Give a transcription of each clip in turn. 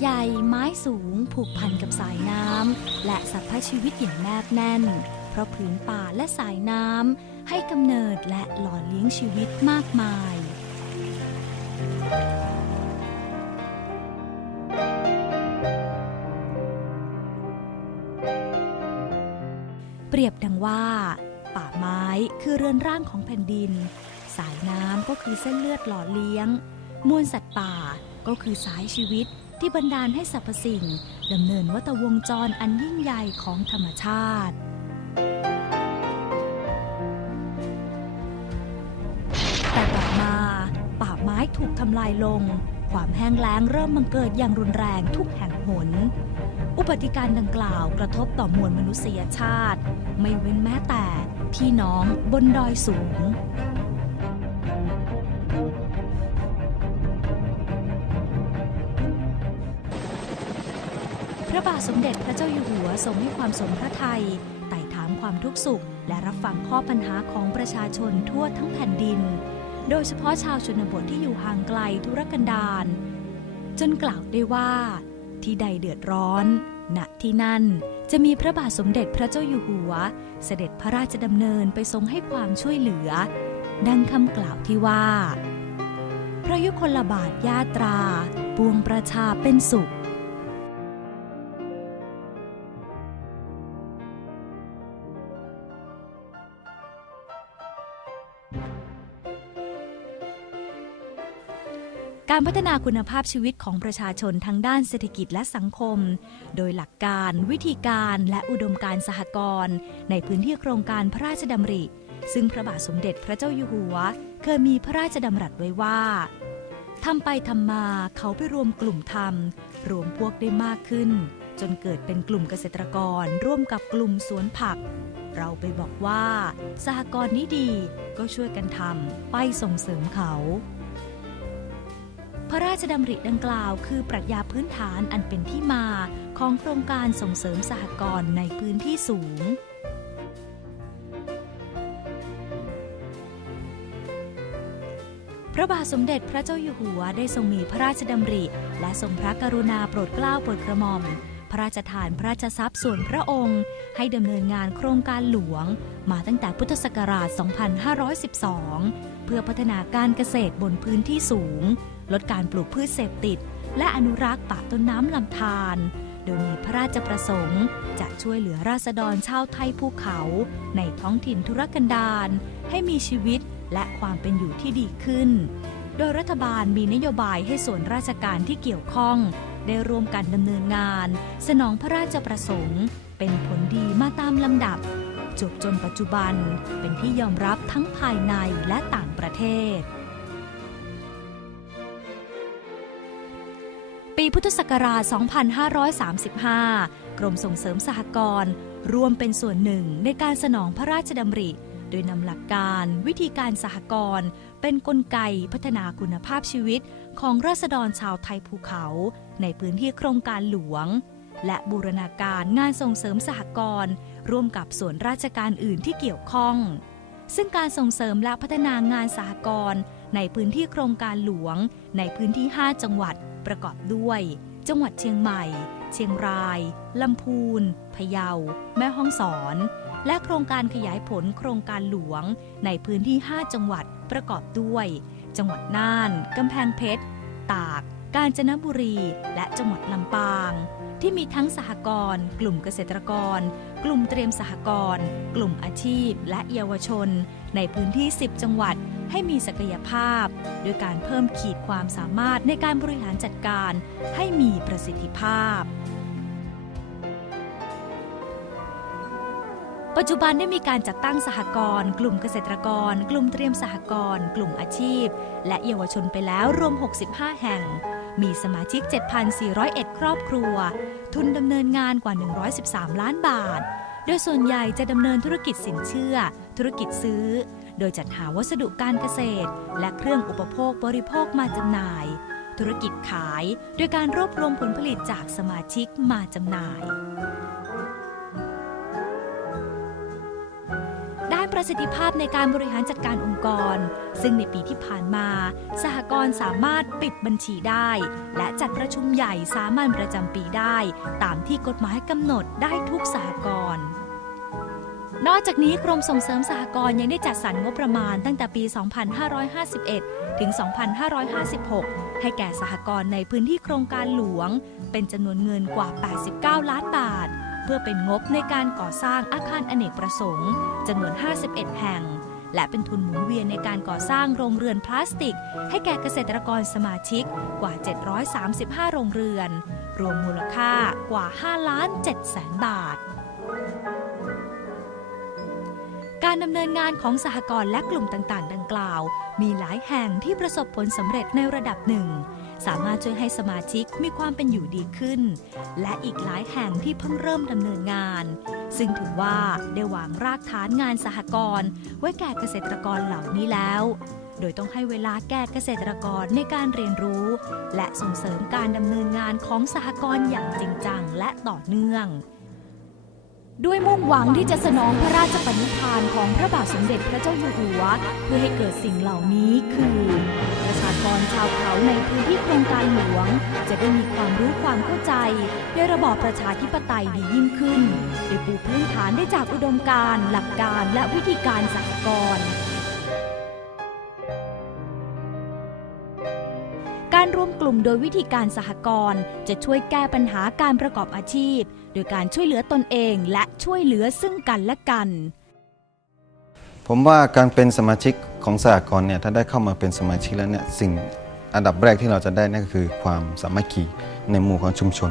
ใหญ่ไม้สูงผูกพันกับสายน้ำและสรรพชีวิตอย่างแนบแน่น เพราะผืนป่าและสายน้ำให้กำเนิดและหล่อเลี้ยงชีวิตมากมาย เปรียบดังว่า ป่าไม้คือเรือนร่างของแผ่นดิน สายน้ำก็คือเส้นเลือดหล่อเลี้ยง มวลสัตว์ป่า ก็คือสายชีวิตที่บันดาลให้สรรพสิ่งดำเนินวัฏวงจรอันยิ่งใหญ่ของธรรมชาติ แต่ต่อมาป่าไม้ถูกทำลายลง ความแห้งแล้งเริ่มบังเกิดอย่างรุนแรงทุกแห่งหน อุบัติการดังกล่าวกระทบต่อมวลมนุษยชาติ ไม่เว้นแม้แต่ พี่น้องบนดอยสูง ระบาทสมเด็จพระเจ้าอยู่หัวทรงให้ความสมพระทัยไต่ถามความทุกข์สุข และรับฟังข้อปัญหาของประชาชนทั่วทั้งแผ่นดิน โดยเฉพาะชาวชนบทที่อยู่ห่างไกลธุรกันดารจนกล่าวได้ว่า ที่ใดเดือดร้อน ณ ที่นั่นจะมีพระบาทสมเด็จพระเจ้าอยู่หัว เสด็จพระราชดำเนินไปทรงให้ความช่วยเหลือ ดังคำกล่าวที่ว่า พระยุคลบาทญาตรา ปวงประชาเป็นสุข การพัฒนาคุณภาพชีวิตของประชาชนทั้งด้านเศรษฐกิจและสังคม โดยหลักการ วิธีการและอุดมการสหกรณ์ในพื้นที่โครงการพระราชดำริ ซึ่งพระบาทสมเด็จพระเจ้าอยู่หัว เคยมีพระราชดำรัสไว้ว่าทำไปทำมาเขาไปรวมกลุ่มทำรวมพวกได้มากขึ้น จนเกิดเป็นกลุ่มเกษตรกร ร่วมกับกลุ่มสวนผัก เราไปบอกว่าสหกรณ์นี้ดีก็ช่วยกันทำไปส่งเสริมเขา พระราชดำริดังกล่าวคือปรัชญาพื้นฐานอันเป็นที่มาของโครงการส่งเสริมสหกรณ์ในพื้นที่สูง พระบาทสมเด็จพระเจ้าอยู่หัวได้ทรงมีพระราชดำริ และทรงพระกรุณาโปรดเกล้าโปรดกระหม่อม พระราชทานพระราชทรัพย์ส่วนพระองค์ ให้ดำเนินงานโครงการหลวง มาตั้งแต่พุทธศักราช 2512 เพื่อพัฒนาการเกษตรบนพื้นที่สูง ลดการปลูกพืชเสพติด และอนุรักษ์ป่าต้นน้ำลำธารโดยมีพระราชประสงค์ จะช่วยเหลือราษฎรชาวไทยภูเขา ในท้องถิ่นธุรกันดารให้มีชีวิตและความเป็นอยู่ที่ดีขึ้น โดยรัฐบาลมีนโยบายให้ส่วนราชการที่เกี่ยวข้อง ได้ร่วมกันดำเนินงาน สนองพระราชประสงค์ เป็นผลดีมาตามลำดับจบจนปัจจุบันเป็นที่ยอมรับทั้งภายในและต่างประเทศ ปีพุทธศักราช 2535 กรมส่งเสริมสหกรณ์ร่วมเป็นส่วนหนึ่งในการสนองพระราชดำริ โดยนำหลักการวิธีการสหกรณ์เป็นนกลไกพัฒนาคุณภาพชีวิตของราษฎรชาวไทยภูเขา ในพื้นที่โครงการหลวง และบูรณาการงานส่งเสริมสหกรณ์ร่วมกับส่วนราชการอื่นที่เกี่ยวข้อง ซึ่งการส่งเสริมและพัฒนางานสหกรณ์ ในพื้นที่โครงการหลวง ในพื้นที่ 5 จังหวัดประกอบด้วย จังหวัดเชียงใหม่ เชียงราย ลำพูน พะเยา แม่ฮ่องสอน และโครงการขยายผลโครงการหลวง ในพื้นที่ 5 จังหวัดประกอบด้วย จังหวัดน่าน กำแพงเพชร ตาก กาญจนบุรี และจังหวัดลำปางที่มีทั้งสหกรณ์กลุ่มเกษตรกร กลุ่มเตรียมสหกรณ์กลุ่มอาชีพ และเยาวชน ในพื้นที่ 10 จังหวัด ให้มีศักยภาพ โดยการเพิ่มขีดความสามารถในการบริหารจัดการให้มีประสิทธิภาพ ปัจจุบันได้มีการจัดตั้งสหกรณ์กลุ่มเกษตรกร กลุ่มเตรียมสหกรณ์กลุ่มอาชีพ และเยาวชนไปแล้วรวม 65 แห่งมีสมาชิก 7,401 ครอบครัว ทุนดำเนินงานกว่า 113 ล้านบาท โดยส่วนใหญ่จะดำเนินธุรกิจสินเชื่อ ธุรกิจซื้อ โดยจัดหาวัสดุการเกษตร และเครื่องอุปโภคบริโภคมาจำหน่าย ธุรกิจขายโดยการรวบรวมผลผลิตจากสมาชิกมาจำหน่าย ด้านประสิทธิภาพในการบริหารจัดการองค์กร ซึ่งในปีที่ผ่านมา สหกรณ์สามารถปิดบัญชีได้ และจัดประชุมใหญ่สามัญประจำปีได้ ตามที่กฎหมายกำหนดได้ทุกสหกรณ์ นอกจากนี้กรมส่งเสริมสหกรณ์ยังได้จัดสรรงบประมาณตั้งแต่ปี 2551 ถึง 2556 ให้แก่สหกรณ์ในพื้นที่โครงการหลวง เป็นจำนวนเงินกว่า 89 ล้านบาท เพื่อเป็นงบในการก่อสร้างอาคารอเนกประสงค์จำนวน 51 แห่ง และเป็นทุนหมุนเวียนในการก่อสร้างโรงเรือนพลาสติก ให้แก่เกษตรกรสมาชิกกว่า 735 โรงเรือน รวมมูลค่ากว่า 5 ล้าน7แสนบาท การดำเนินงานของสหกรณ์และกลุ่มต่างๆ ดังกล่าว มีหลายแห่งที่ประสบผลสำเร็จในระดับหนึ่ง สามารถช่วยให้สมาชิกมีความเป็นอยู่ดีขึ้น และอีกหลายแห่งที่เพิ่งเริ่มดำเนินงาน ซึ่งถือว่าได้วางรากฐานงานสหกรณ์ไว้แก่เกษตรกรเหล่านี้แล้ว โดยต้องให้เวลาแก่เกษตรกรในการเรียนรู้ และส่งเสริมการดำเนินงานของสหกรณ์อย่างจริงจังและต่อเนื่อง ด้วยมุ่งหวังที่จะสนองพระราชปณิธานของพระบาทสมเด็จพระเจ้าอยู่หัว เพื่อให้เกิดสิ่งเหล่านี้คือ ประชากรชาวเขาในพื้นที่โครงการหลวง จะได้มีความรู้ความเข้าใจในระบอบประชาธิปไตยดียิ่งขึ้น โดยปูพื้นฐานได้จากอุดมการณ์หลักการและวิธีการสหกรณ์ การรวมกลุ่มโดยวิธีการสหกรณ์จะช่วยแก้ปัญหาการประกอบอาชีพ โดยการช่วยเหลือตนเองและช่วยเหลือซึ่งกันและกัน ผมว่าการเป็นสมาชิกของสหกรณ์เนี่ยถ้าได้เข้ามาเป็นสมาชิกแล้วเนี่ยสิ่งอันดับแรกที่เราจะได้นั่นก็คือความสามัคคีในหมู่ของชุมชน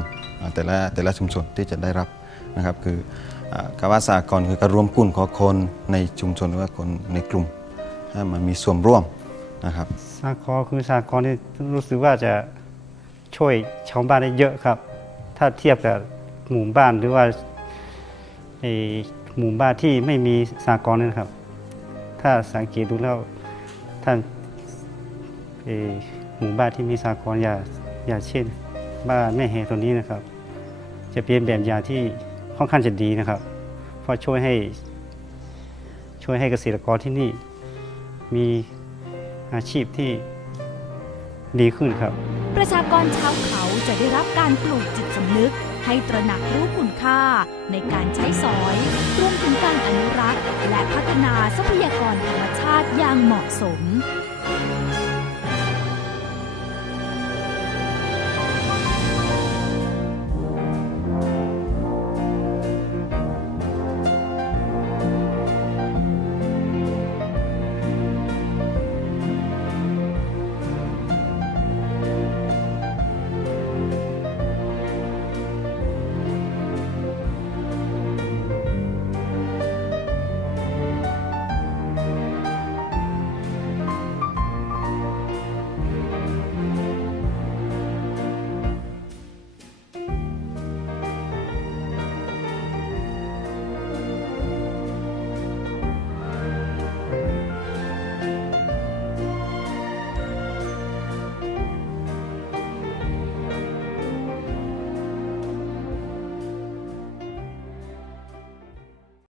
แต่ละแต่ละชุมชนที่จะได้รับนะครับคืออ่าคำว่าสหกรณ์คือการรวมกลุ่มของคนในชุมชนหรือว่าคนในกลุ่มให้มันมีส่วนร่วม นะครับสากลคือสากลที่รู้สึกว่าจะช่วยชาวบ้านได้เยอะครับ ถ้าเทียบกับหมู่บ้านหรือว่าไอ้หมู่บ้านที่ไม่มีสากลนี่นะครับ ถ้าสังเกตดูแล้วท่านหมู่บ้านที่มีสากลอย่าอย่าเช่น บ้านแม่เฮตัวนี้นะครับ จะเป็นแบบอย่างที่ค่อนข้างจะดีนะครับ เพราะช่วยให้ช่วยให้เกษตรกรที่นี่มี อาชีพที่ดีขึ้นครับ ประชากรชาวเขาจะได้รับการปลูกจิตสำนึก ให้ตระหนักรู้คุณค่าในการใช้สอยรวมถึงการอนุรักษ์ และพัฒนาทรัพยากรธรรมชาติอย่างเหมาะสม